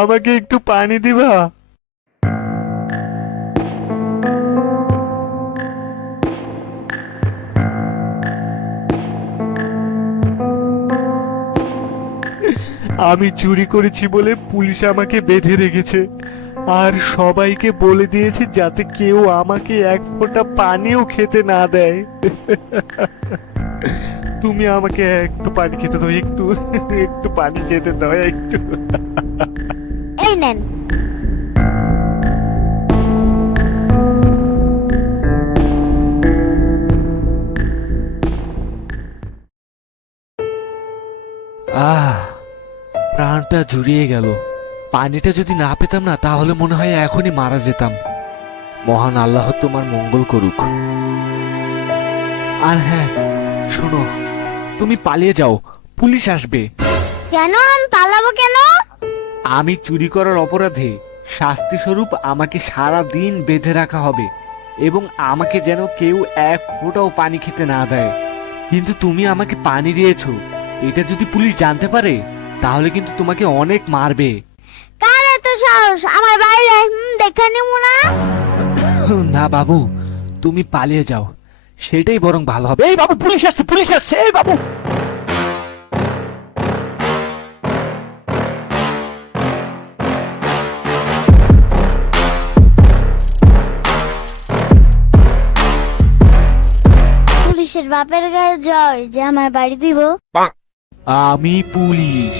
আমাকে একটু পানি দিবা? আমি চুরি করেছি বলে পুলিশ আমাকে বেঁধে রেখেছে, আর সবাইকে বলে দিয়েছে যাতে কেউ আমাকে এক ফোঁটা পানিও খেতে না দেয়। তুমি আমাকে একটু পানি খেতে দাও, একটু একটু পানি খেতে দাও একটু। এই নেন। প্রাণটা জুড়িয়ে গেল। পানিটা যদি না পেতাম না, তাহলে মনে হয় এখনই মারা যেতাম। মহান আল্লাহ তোমার মঙ্গল করুক। আর হ্যাঁ, শোনো, তুমি পালিয়ে যাও, পুলিশ আসবে। কেন আমি পালাবো কেন? আমি চুরি করার অপরাধে শাস্তি স্বরূপ আমাকে সারা দিন বেঁধে রাখা হবে, এবং আমাকে যেন কেউ এক ফোঁটাও পানি খেতে না দেয়। কিন্তু তুমি আমাকে পানি দিয়েছো, এটা যদি পুলিশ জানতে পারে তাহলে কিন্তু তোমাকে অনেক মারবে। কার এত সাহস আমার বাইরে? দেখে নেব না। না বাবু, তুমি পালিয়ে যাও, সেটাই বরং ভালো হবে। এই বাবু, পুলিশ আসছে, পুলিশ আসছে! এই বাবু! পুলিশের বাপের গায়ে জ্বর যে আমার বাড়ি দিব। আমি পুলিশ।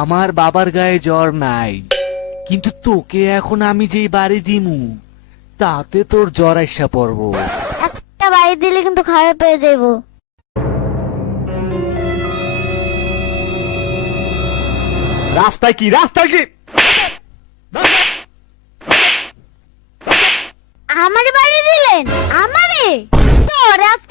আমার বাবার গায়ে জ্বর নাই, কিন্তু তোকে এখন আমি যেই বাড়ি দিমু তাতে তোর জ্বর আইসা পড়বো। একটা বাড়ি দিলে কিন্তু খারাপ হয়ে যাইব। রাস্তায় কি, রাস্তায় কি? আমারে বাড়ি দিলেন? আমারে? তো রাস্তা